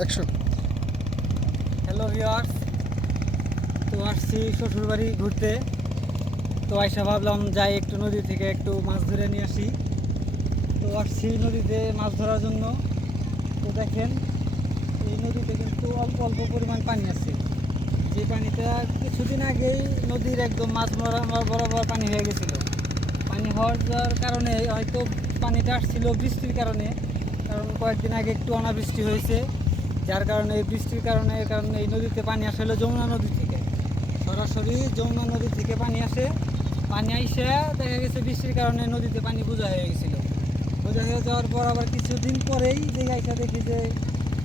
একশো। Hello viewers তো আসছি শ্বশুরবাড়ি ঘুরতে। তো আইসা ভাবলাম যাই একটু নদী থেকে একটু মাছ ধরে নিয়ে আসি। তো আসছি নদীতে মাছ ধরার জন্য। তো দেখেন, এই নদীতে কিন্তু অল্প অল্প পরিমাণ পানি আছে। যে পানিটা কিছুদিন আগেই নদীর একদম মাছ মরা বরাবর পানি হয়ে গেছিল। পানি হওয়ার যাওয়ার কারণে হয়তো পানিটা আসছিল বৃষ্টির কারণে। কারণ কয়েকদিন আগে একটু অনাবৃষ্টি হয়েছে। যার কারণে এই বৃষ্টির কারণে, এর কারণে এই নদীতে পানি আসলে যমুনা নদী থেকে। সরাসরি যমুনা নদী থেকে পানি আসে। পানি আইসে দেখা গেছে বৃষ্টির কারণে নদীতে পানি বোঝা হয়ে গেছিল। বোঝা হয়ে যাওয়ার পর আবার কিছুদিন পরেই দেখে আইসা দেখি যে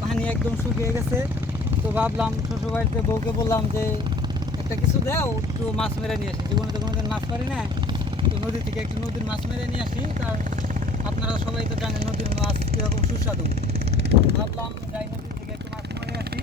পানি একদম শুকিয়ে গেছে। তো ভাবলাম, শ্বশুরবাড়িতে বউকে বললাম যে, একটা কিছু দাও, একটু মাছ মেরে নিয়ে আসি। জীবনে তো কোনোদিন মাছ পারি না। তো নদী থেকে একটু নদীর মাছ মেরে নিয়ে আসি। তার আপনারা সবাই তো জানেন নদীর মাছ কীরকম সুস্বাদু। ভাবলাম যাই নদী থেকে একটু মাছ মেরে আসি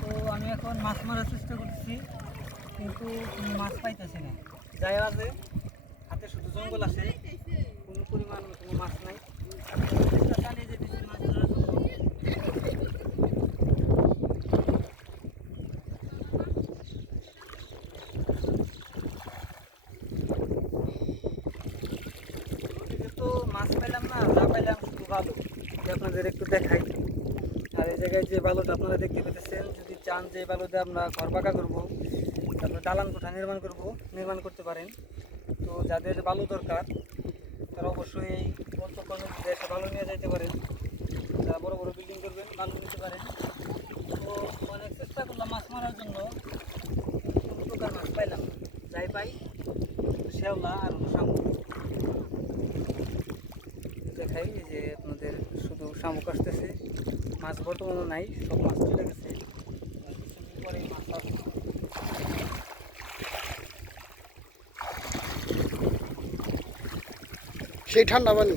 তো আমি এখন মাছ মারার চেষ্টা করতেছি, কিন্তু কোনো মাছ পাইতেছি না। যাই আছে। হাতে শুধু জঙ্গল আছে। কোনো পরিমাণ কোনো মাছ নাই। মাছ ধরার মাছ পাইলাম না পাইলাম আপনাদের একটু দেখাই। আর এই জায়গায় যে বালুটা আপনারা দেখতে পেতেছেন, যদি চান যে বালুতে আমরা ঘর পাকা করব, তারপরে দালান কোঠা নির্মাণ করব, নির্মাণ করতে পারেন। তো যাদের বালু দরকার, তারা অবশ্যই এই এসে বালু নিয়ে যেতে পারেন। যারা বড় বড় বিল্ডিং করবেন বালু নিতে পারেন। তো অনেক চেষ্টা করলাম মাছ মারার জন্য। কোনো প্রকার মাছ পাইলাম যাই পাই, শেওলা আর শামুক। দেখাই যে আপনাদের শুধু শামুক আসতেছে। মাছ বর্তমানে নাই, সব মাছ চলে গেছে। সেই ঠান্ডা পানি?